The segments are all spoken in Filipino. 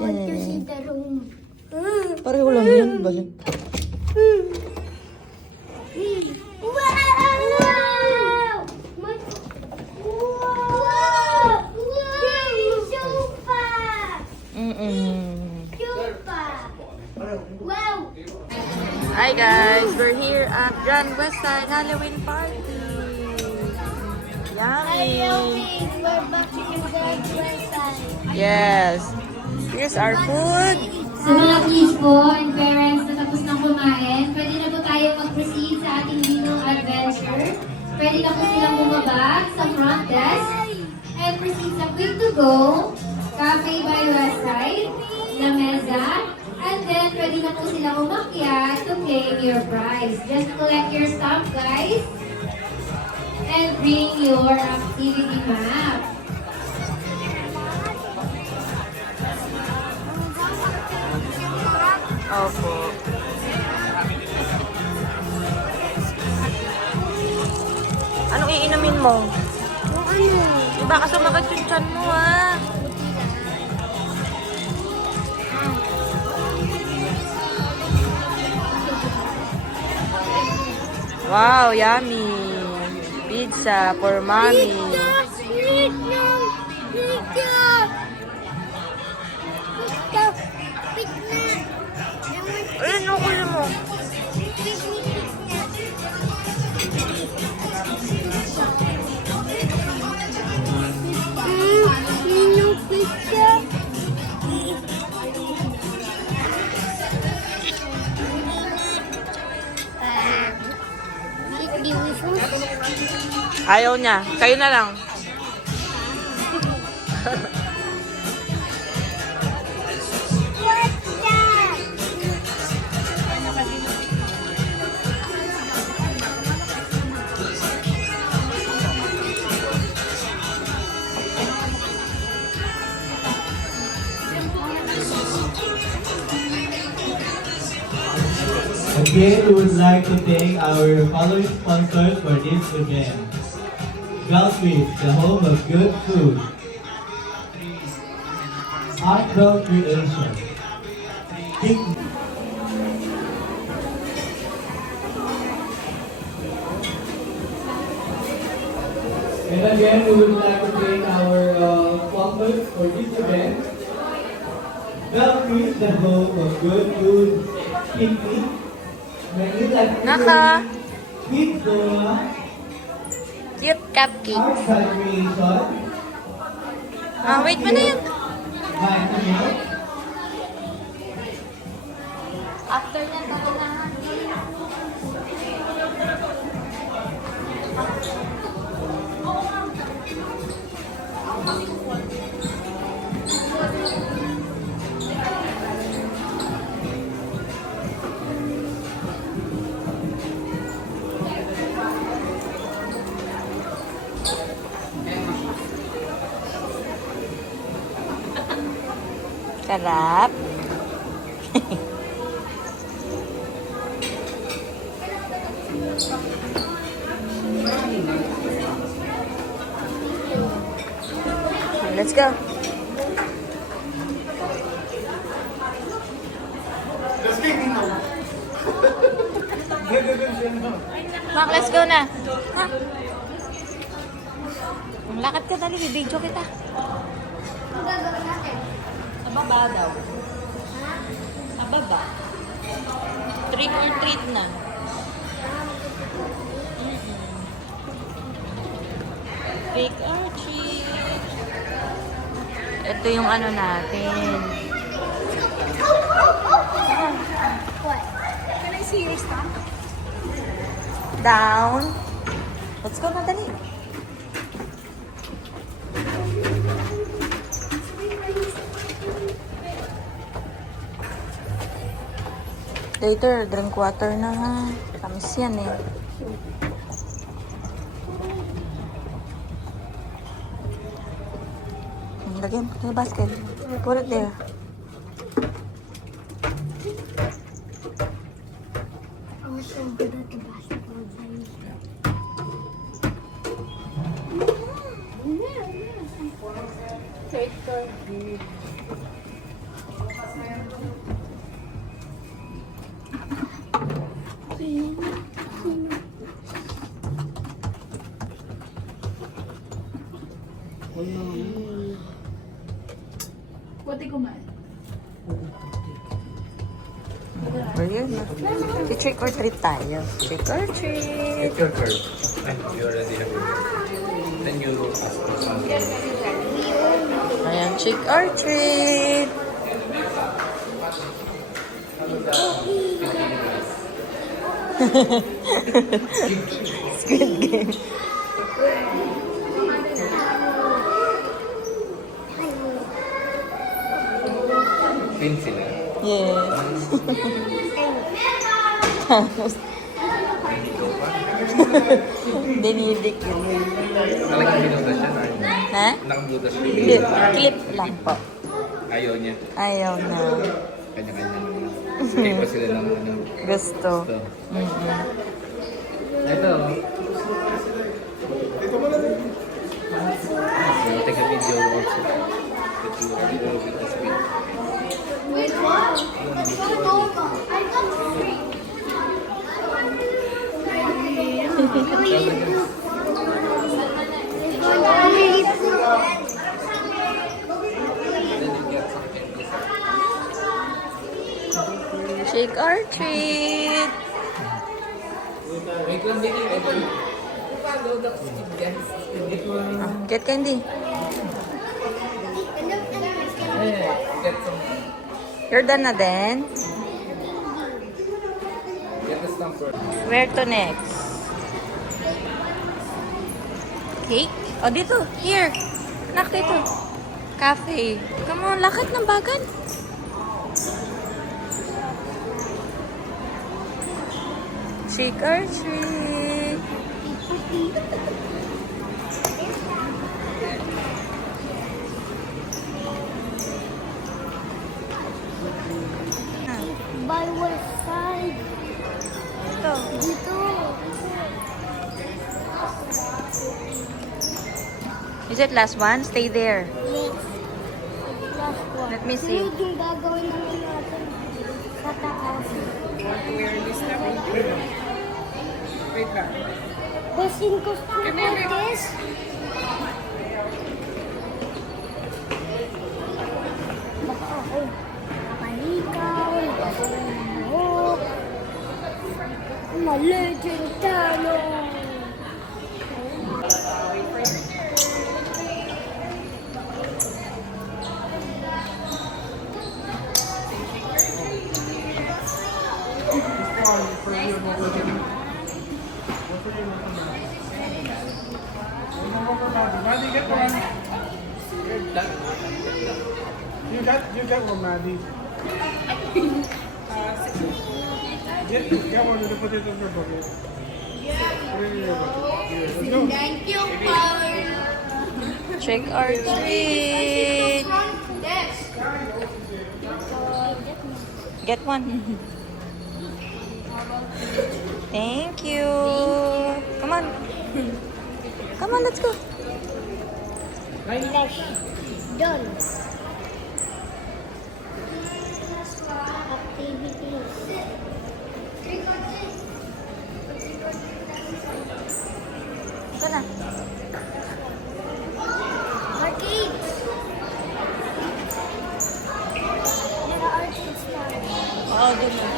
want to see Shit. the room. Pareho lang yun. Balik. Wow! Wow! Sofa! Sofa! Wow! Hi guys, we're here at Grand Westside Halloween Party. Yummy! We're back in the website. Yes. Here's our food. Sa mga kids po and parents na tapos na kumain, pwede na po tayo mag-proceed sa ating dinong adventure. Pwede na po silang bumaba sa front desk and proceed sa Quick to Go, Cafe by Westside, La Mesa, and then pwede na po silang umakyat to claim your prize. Just collect your stuff, guys, and bring your activity map. Opo. Anong iinumin mo? Yung ano? Di baka sumagat yung tiyan mo ah. Wow, yummy. Pizza for mommy. Sweet no! Pizza! Pizza! Pizza! Ayun, nakuha mo. Yung pizza! Ayaw niya. Kayo na lang. What's that? Again, we would like to thank our following sponsors for this event. Galsfish, the home of good food. Heartfelt Creation. Pink- And again, we would like to thank our sponsors for this event. Galsfish, the home of good food. Picnic. Naka. Pizza. Cute cupcake. Outside creation. Ah, wait mo na yan. Vitamin. After yan, patungahan. Sarap. Let's go. Mak, let's go na. Ha? Lakad ka dali, bibidyo kita. Ang gagawin natin? Sa baba daw. Sa baba. Trick or treat na. Trick or treat. Ito yung ano natin. What? Can I see your stamp? Down. Let's go na dali. Later, drink water na ha. Tamis yan eh. Lagyan mo sa basket. Put it there. I was so good at the basketball game. Pwede kumain. Ayun na. Trick or treat tayo. Trick or treat. It's your turn. You already have it. Then you ask for something. Ayan, trick or treat. Squid Game. Pin sila. Yes. Tapos, dinidik yun. Talagang binutas siya na. Ha? Nakabutas siya. Clip, clip lang po. Ayaw niya. Ayaw na. Kanya-kanya naman. Sige pa sila ng ano. Gusto. Gusto. Mm-mm. Ito. So, take a video also. That you will go with this video. Wait, what? Trick or treat. Get candy. You're done na din? Get the stamp for Where to next? Cake? Oh, dito. Here. Nak, dito. Cafe. Come on, lakad ng bagan. Trick or treat. By what side? Ito. Dito. Is it last one? Stay there. Yes. Last one. Let me see. Sunod yung gagawin namin natin sa taas. Basin ko sa Martes. Baka ako makalikaw, buhok, ma-legend tayo. Maddie, get one. You get one, Maddie. Get one of the potatoes in your bucket. Put it in your bucket. Here, let's go. Thank you, Paul. Trick or treat. Get one. Thank you. Come on. Come on, let's go. Done. Activities. Ito na. Arcades. Arcades na. Oo, dun na.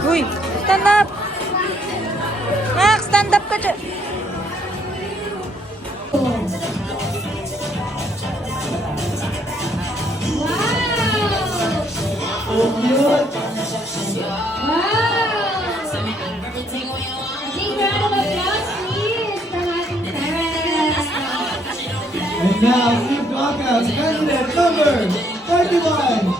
Uy, stand up! Max, stand up ka dyan! Wow! Big round of applause, please, sa ating parents. And now, please welcome candidate number 31.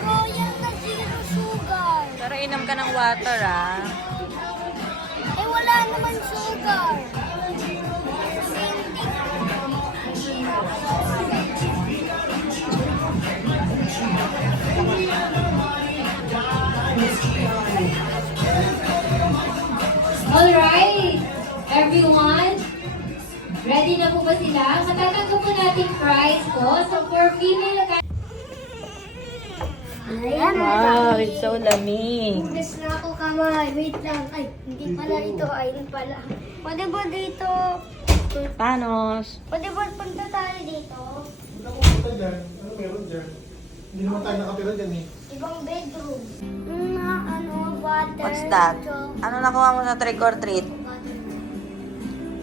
Kuya na zero sugar. Pero inom ka ng water, ah. Eh, wala naman sugar. Alright, everyone. Ready na po ba sila? Matatanggap po natin prize po. So for female Wow, it's so lamig. Hugas na ako kamay. Wait lang. Ay, hindi pala ito. Ayun pala. Pwede ba dito? Panos? Pwede ba punta tayo dito? Hindi ako pupunta dyan. Ano meron dyan? Hindi naman tayo nakatira dyan eh. Ibang bedroom. Na ano, water. What's that? chocolate. Ano nakuha mo sa trick or treat?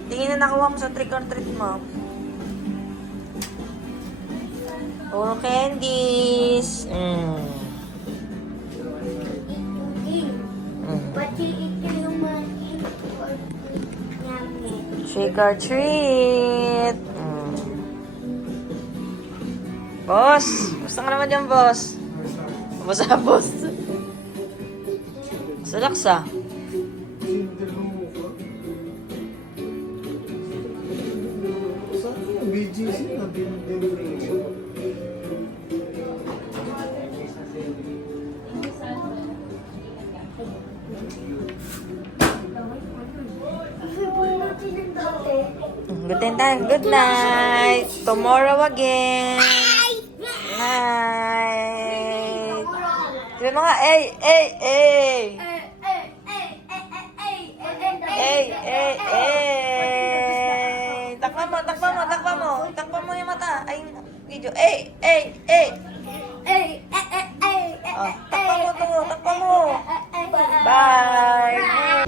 Tingin na nakuha mo sa trick or treat mo. Puro candies. Pati ito yung mga namin. Trick or treat. Boss! Gusto ka naman dyan, boss. Kumusta, boss? Salaksa. Sinter ng mukha. Saan yung BGC na dinideliver? Good night. Good night. Tomorrow again. Night. Sabi mga, ay. Takpan mo yung mata. Ay, video. Oh, takpan mo. Bye. Wow.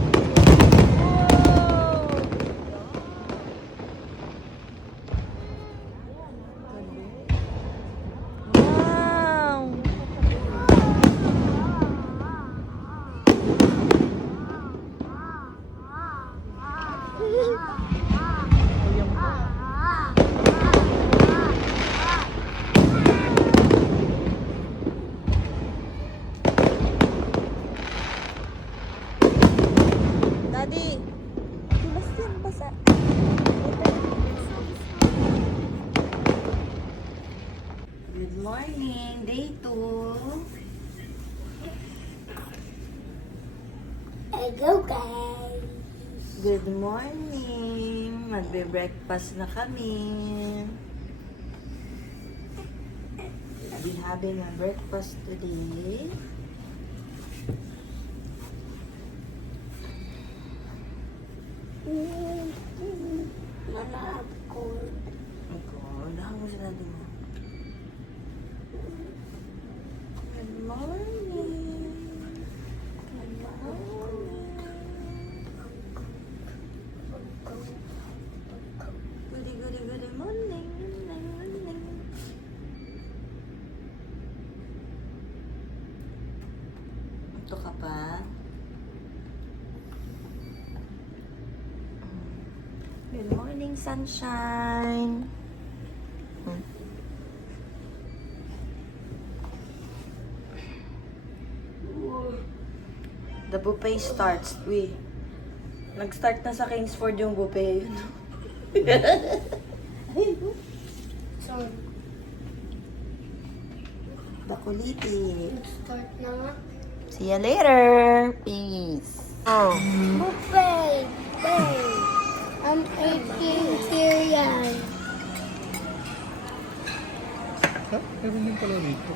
Daddy, Sebastian, basa. Good morning, day 2. Hello guys. Good morning. Magbe-breakfast na kami. We having a breakfast today. Malab ko. Lahat mo sila din mo. Good morning. Good morning. Ito ka pa? Good morning, sunshine. The buffet starts. Uy. Nag-start na sa Kingsford yung buffet. Yun. Sorry. Bakuliti. Start na nga. See you later. Peace. Oh. Buffet. Buffet. I'm eating here yan. Ha? Meron din pala dito.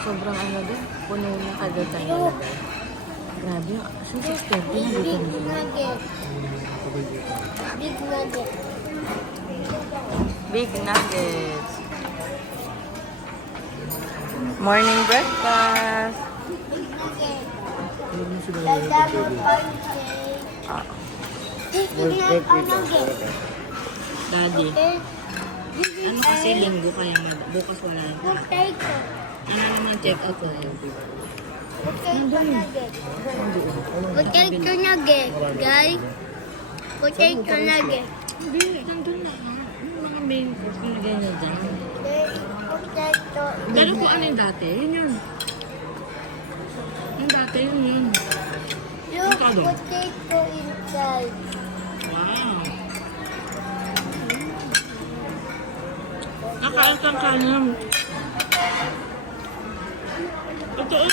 Sobrang ano din. Puno na kagad ang nalagay. Grabe. Saan sa step? Big Pinagdito na. nugget. Big nugget. Big nuggets. Morning breakfast. Big nugget. Meron din sila Lalabo pancake. Ah, Big nugget or nugget. Daddy. Okay? Ano kasi linggo kaya bukas wala na. Potato. Ano naman check out na yun? Potato nugget. Potato nugget, guys. Potato nugget. Hindi, nandun na. Yung mga main course na ganyan dyan. Potato. Pero kung ano yung dati, yun yun. Yung dati, yun yun. Look, Avocado. potato inside. Wow. Nakain kang kanyang. Totoo.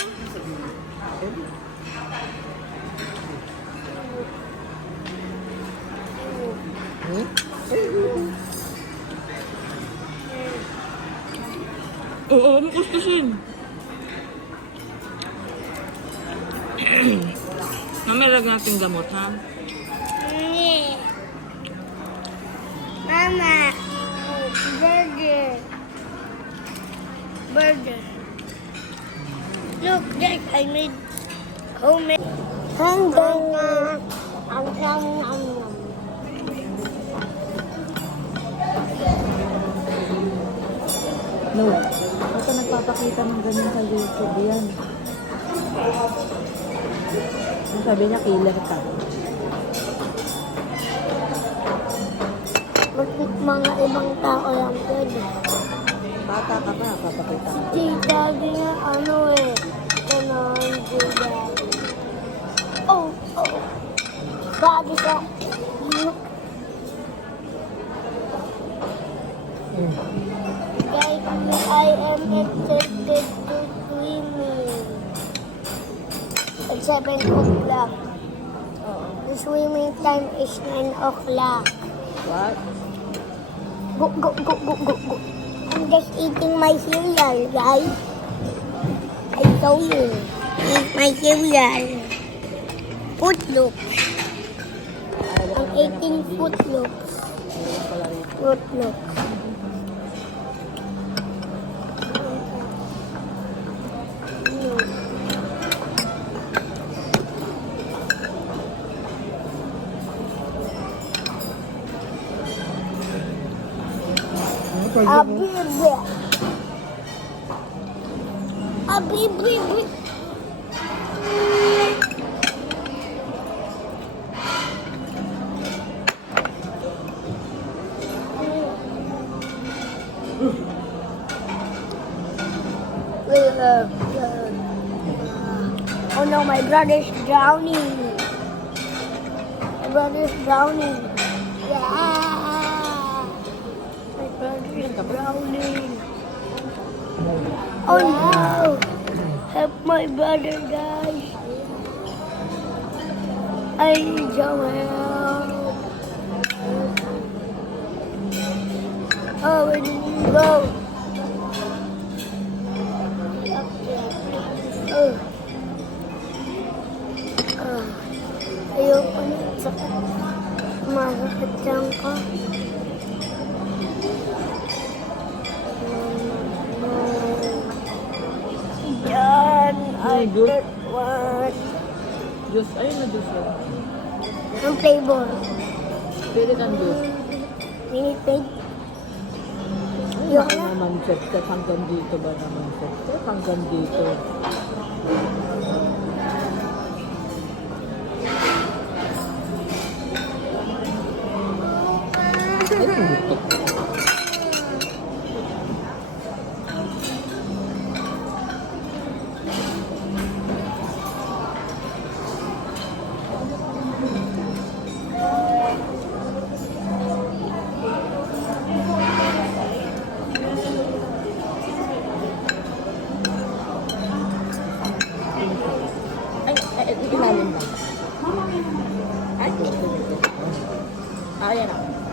Oo, makustusin. Mamilag natin gamot, ha? Nee. Mama. Burger. Burger. Look, Jack, I made homemade. Hanggang ang No. Basta nagpapakita ng ganyan sa YouTube yan. Ang sabi niya, killer ka. Mga ibang tao lang pwede. Bata ka pa, papakita ka. Si Daddy na ano eh. Ganon, si Daddy. Oh, oh. Daddy sa... Guys, I am excited to swimming. At 7 o'clock. The swimming time is 9 o'clock. What? Go, go, go, go, go, go. I'm just eating my cereal, guys. I told you. Eat my cereal. Footloops. I'm eating Footloops. Footloops. Abibi. Abibi. Oh no, my brother's drowning. My brother's drowning. Yeah. My brother is drowning. Oh no! Help my brother, guys. I need your help. Oh, where did you go? Oh. Ayoko na. Sakit. Masakit lang ko. Yan. I good. get one. Juice. Ayun na juice yun. Ang flavor. Pili kang juice. Minipig. Ayun na naman set. Hanggang dito ba naman set? Hanggang dito. Ay, puto. Ay, ilalim lang. Ay, ayan na.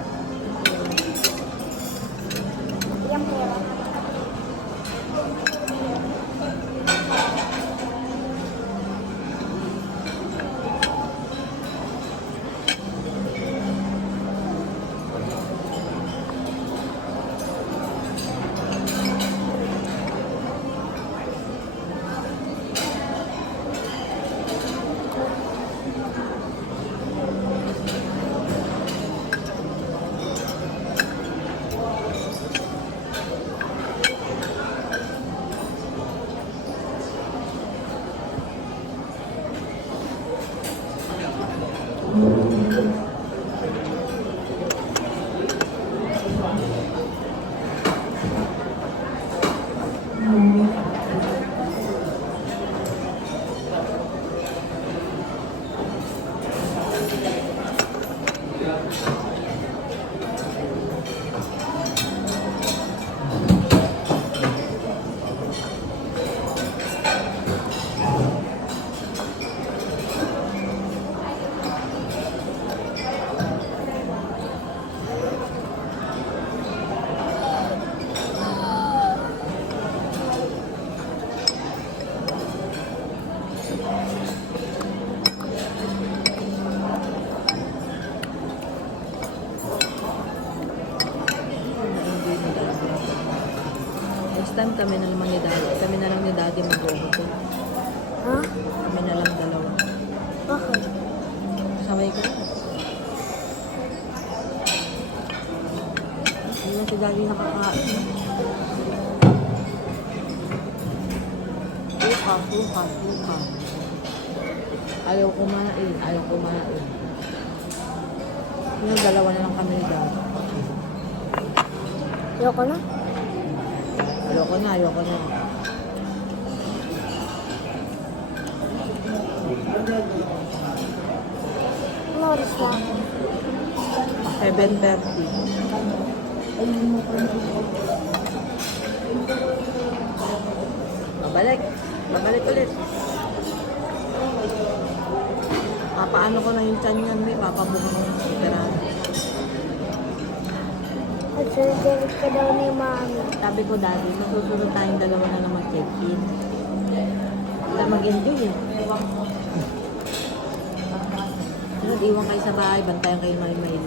Next time kami na naman ni Daddy. Kami na lang ni Daddy mag-overtake. Ha? Kami na lang dalawa. Bakit? Sabay ko. Hindi na si Daddy nakakain. Suka. Ayaw kumain. Yung dalawa na lang kami ni Daddy. Ayoko na. Ayoko na. Ano oras na? 7:30. Babalik ulit. Papaano ko na yung tiyan niyan, may papabuka ko ng sikarahan. Nagsusulit ka daw ni Mami. Sabi ko, Daddy, masusunod tayong dalawa na lang mag-check-in. Para mag-enjoy eh. Sunod, iwan kayo sa bahay, bantayan kayo Maymay.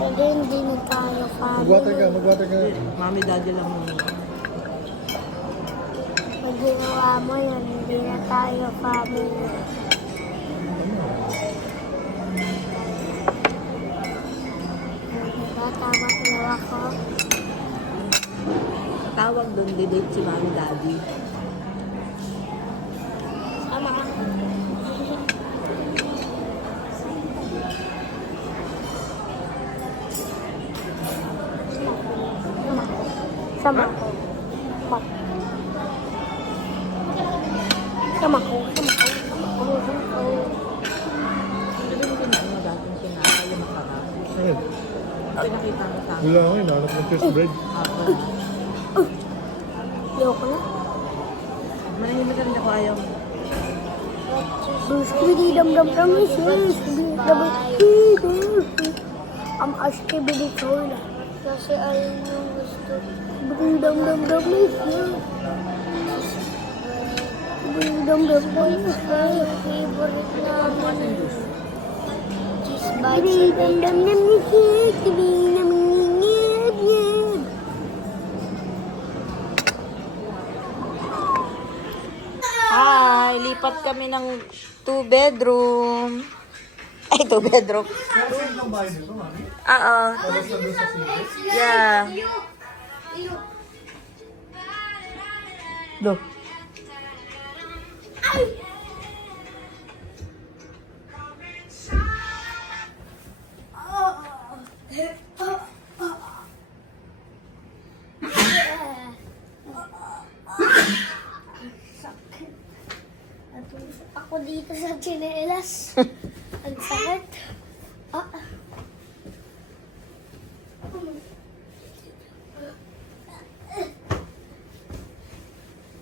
Pwede hindi na tayo Mag-water ka, mag-water ka. Mami, Daddy lang muna. Pag ginawa mo yan, hindi na tayo family. Diba, tama ginawa ko? Tawag doon, didate si Mami, Daddy. Sama. Sama. Sama ko. Sabi mo kinain mo dating sinasa yung makaraan. Ayun. Pinakita mo sa akin. Wala ako, hinahanap ng first bread. Ako. Ayoko na. Manahimik ka rin ako ayaw. I'm asking the toilet. Kasi ayun yung gusto. Dum-dum-dum-dum is here. Dum-dum-dum-dum is here. Favorite naman. Cheese bites. Dum-dum-dum is here. Dum-dum-dum. Hi! Lipat kami ng 2-bedroom. Ay, 2-bedroom. Oo. Yeah. Do. Ako dito sa chinelas. Ang sakit.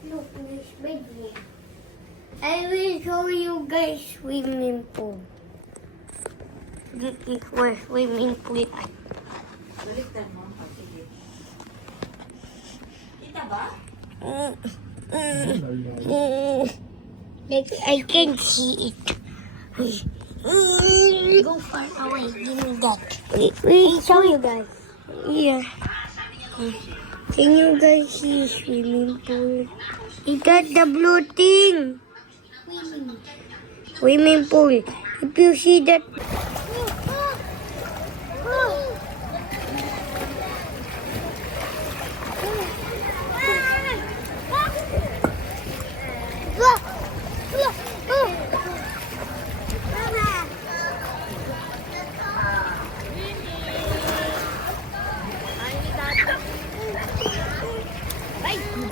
Look, this baby. I will show you guys swimming pool. This is where swimming pool at. Baliktad mo. Sige. Kita ba? Like I can see it. Go far away. Give me that. I'll show you guys. Yeah. Can you guys see swimming pool? Is that the blue thing? Swimming pool. If you see that.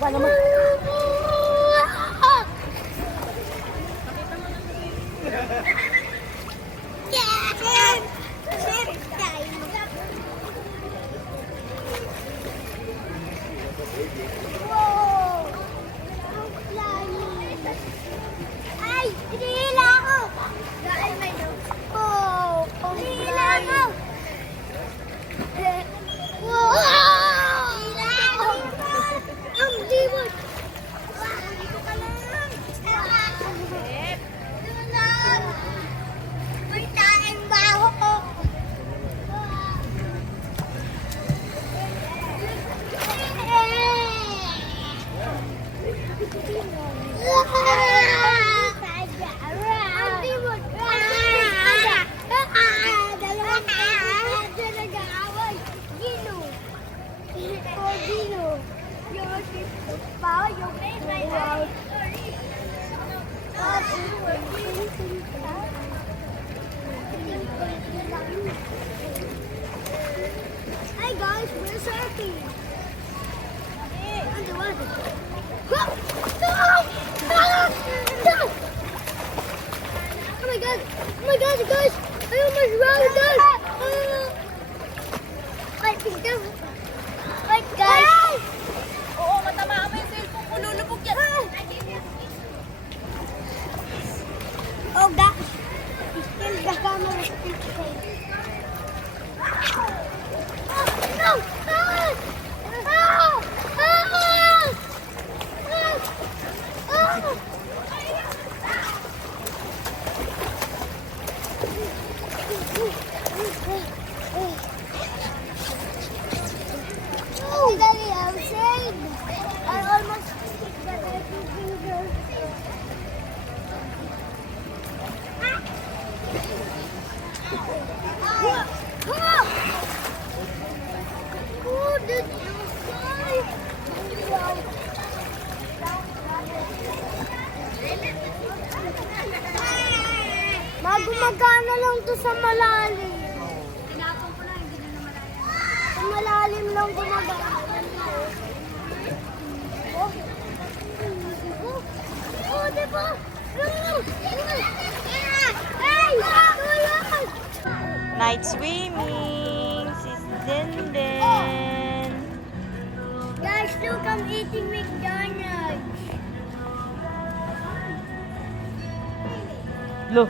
pa naman. Ay, hinihila ako! Ay, may oh, hinihila ako! Wow! Hinihila ako! Ang limot! Dito ka lang! Dito lang! May taeng baho ko! Hi guys, we're surfing. Underwater. No! No! Oh my god! Oh my god, guys! I almost drowned us! Wait, wait, guys! Oo, matamaan mo yung cellphone ko. Lulubog yan. Oh, gosh! Still the camera still no! Ah! Ah! Ah! Oh, Daddy, I'm saved. I almost got everything. Oh, did you Magumagana lang to sa malalim. Sa malalim lang gumagana. Oh, oh, diba? Hey! Tulad! Night swimming. Sis Denden. Guys, look, I'm eating McDonald's. Lo.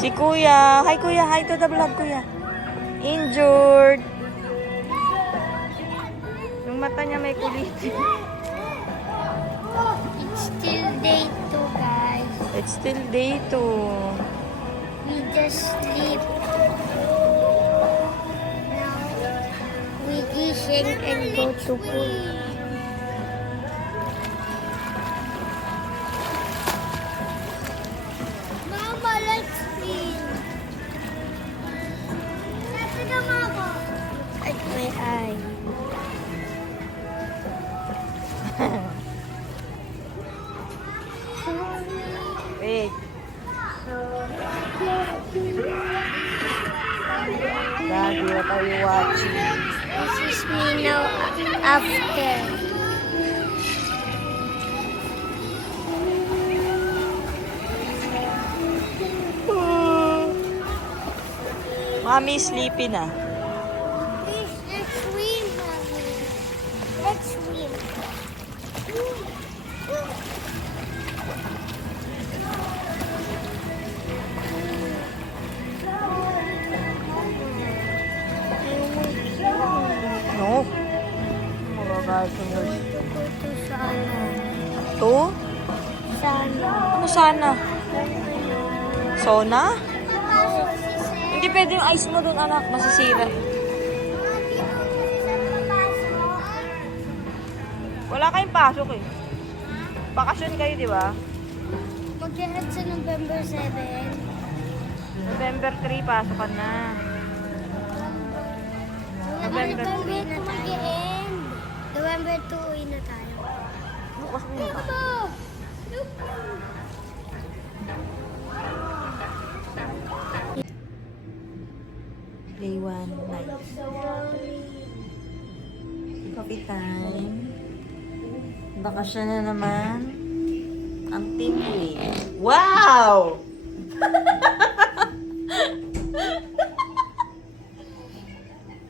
Si Kuya. Hi, Kuya. Hi to the vlog, Kuya. Injured. Yung mata niya may kulit. It's still day 2, guys. It's still day 2. We just sleep. Now, we sing and go to pool. Mama, let's swim. Nasa na, Mama? At my eye. Wait. Daddy, what are you watching? This is me now after. Mommy sleepy na. Please, let's swim, Mommy. Let's swim. No. Magagalit yung nurse. Gusto ko to sana. To? Sana. Ano sana? Sona? Hindi pwede yung ice mo dun, anak. Masisira. Wala kayong pasok eh. Bakasyon kayo, di ba? Mag-head sa November 7. November 3, pasokan na. November 3 na mag-end. November 2, uwi na tayo. Bukas mo yun. Day 1 night. Coffee time. Bakasyon na naman. Ang Team Win. Wow!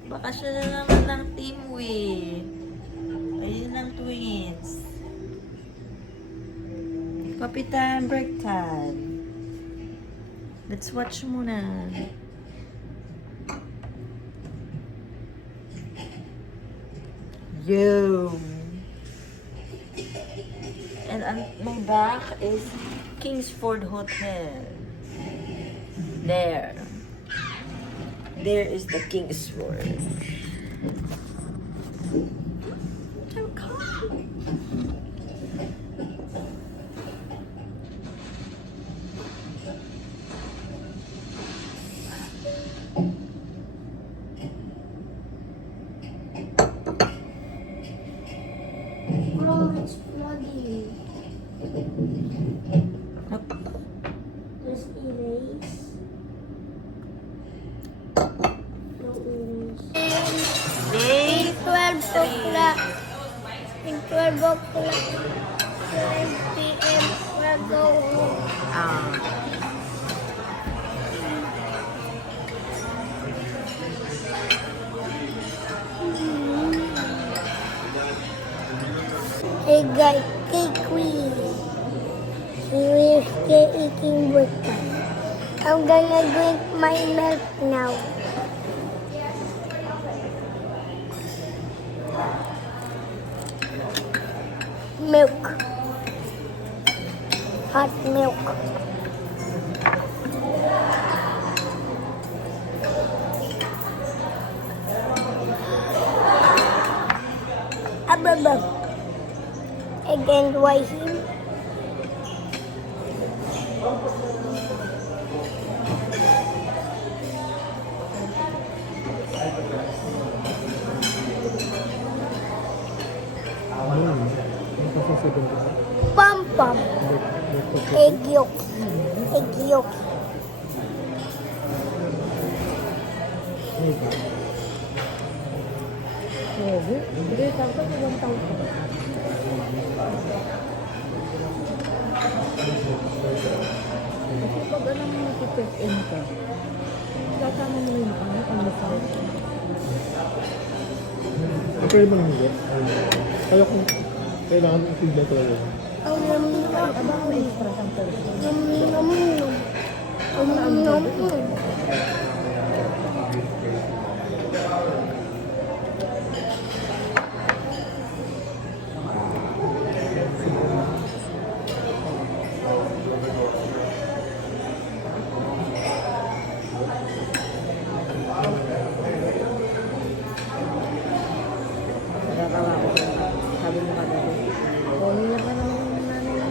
Bakasyon na naman ng Team Win. Ayun ang twins. Coffee time, break time. Let's watch muna. Yo! And on my back is Kingsford Hotel. There. There is the Kingsford. Bro, it's flooding. There's erase. No erase. Day 12 o'clock. In 12 o'clock. 12 p.m. We'll go home. Hey guys, cake queen. Here's cake eating breakfast. I'm gonna drink my milk now. Milk. Hot milk. Ababa. Again, why him? Pom pom. Egg yolk. Egg yolk. Pag anong nakipit-in ka, kasama mo yung ano. Pwede mo lang hindi. Kaya kung kailangan ng tignan talaga. Ang yum yum. Nakakawa ko. Sabi mo kagabi. Oh, niya pa naman yung nanay mo.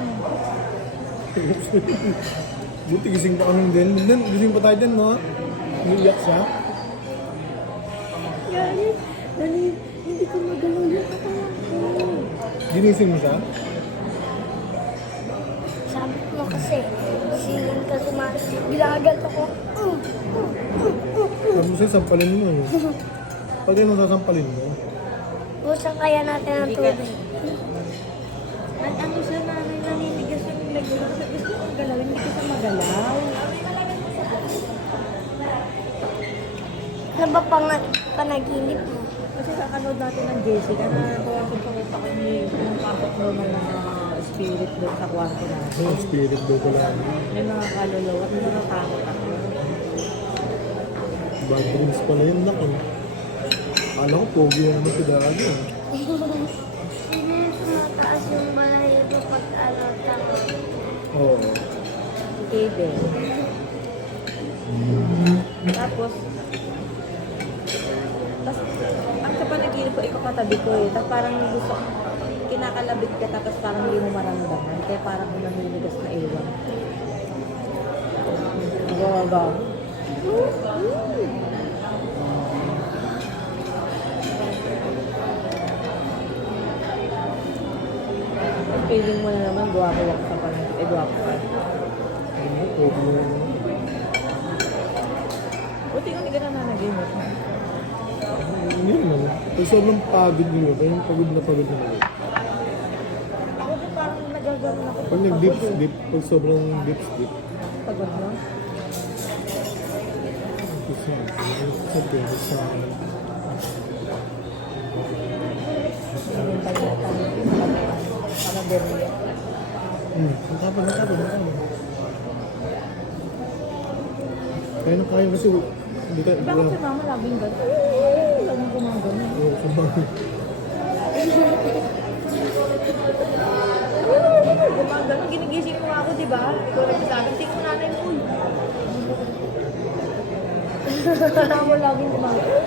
Buti gising pa kami din. Then, gising pa tayo din, no? Umiiyak siya. Dali, hindi ko magalaw yung katawan ko. Ginising mo siya? Sabi mo kasi, singin ka sumas. Ginagal ako. Sabi mo siya, sampalin mo eh. Pag ano sasampalin mo? Busan kaya natin ang tubig. Ano siya nanay, naninigas yung leg ko. Sabi ko, ang galawin, hindi ko siya magalaw. Ano ba panaginip mo? Kasi kakanood natin ng Jessica na tuwasok sa utak ko yung pasok mo ng mga spirit doon sa kwarto natin. Oh, spirit daw pala. May mga kaluluwa at natatakot ako. Bad dreams pala yun, laki. Alam ko, pogi yung naman si Daddy. Hindi tumataas yung balahibo pag alata. Oo. Okay din. Tapos ang sa panaginip ko, ikaw katabi ko eh. Tapos parang gusto, kinakalabit ka tapos parang hindi mo maramdaman. Kaya parang namimigas na iwan. Gawa. Feeling mo na naman, guwapo ako sa panagin. Guwapo ka. Ano, pogi yung naman. Buti kung hindi ka na nanaginip. Hindi naman. Pag sobrang pagod nyo, kaya yung pagod na pagod nyo. Ako din parang nagagawa ako. Pag nag-dips, dip, pag sobrang dips, dip. Pagod mo? Gusto mo, sa pwede sa akin. Yung tayo parang berniya. Nakapag. Kaya kasi, hindi ka, Bakit si mama laging gano'n? Laging gumagano. Oo, sabagay. Gumagano, ginigising mo ako, di ba? Ikaw rin sa akin, tingin mo nanay mo. Si mama laging gumagano.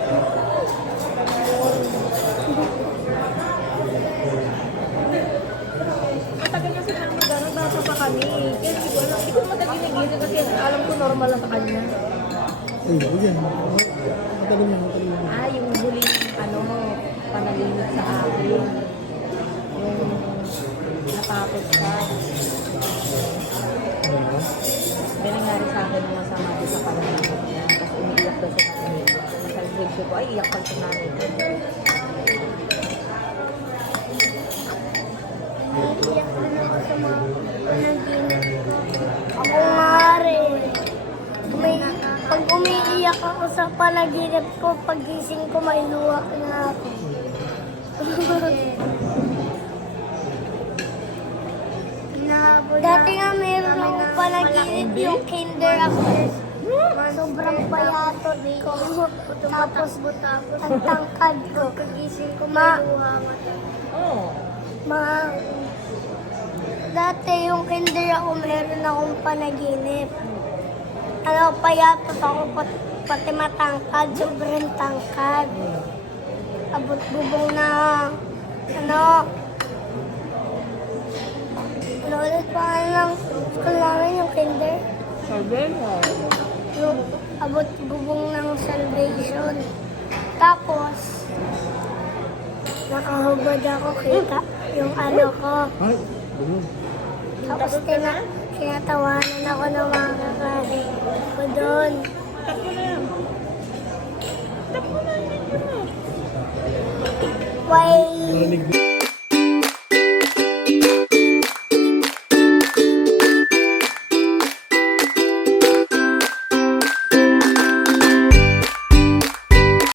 Matagal na si mama gano'n, bata pa kami. Kaya hindi ko alam, hindi ko matagal ginigising kasi alam ko normal lang sa kanya. Ay, yan. Matagal yan. Ah, yung huling panaginip sa akin. Yung natakot ka. May nangyari sa akin yung masama doon sa panaginip niya. Tapos umiiyak daw siya sa umiiyak. Sa video ko, ay iyak pang sa namin. Iyak din ako sa mga panaginip. Ako nga rin. Pag umiiyak ako sa panaginip ko, pagising ko may luha na ako. Dati nga meron akong panaginip yung kinder ako. Sobrang payatot ko. Tapos ang tangkad ko. Pagising ko may luha. Dati yung kinder ako, meron akong panaginip. Payatot ako, pati matangkad, sobrang tangkad. Abot bubong na, ulit pa lang, school namin yung kinder. Yung abot bubong ng salvation. Tapos, nakahubad ako, kita yung ko. Ay, ganun. Tapos tinatawanan ako ng mga kakari ko doon. Why? Narinig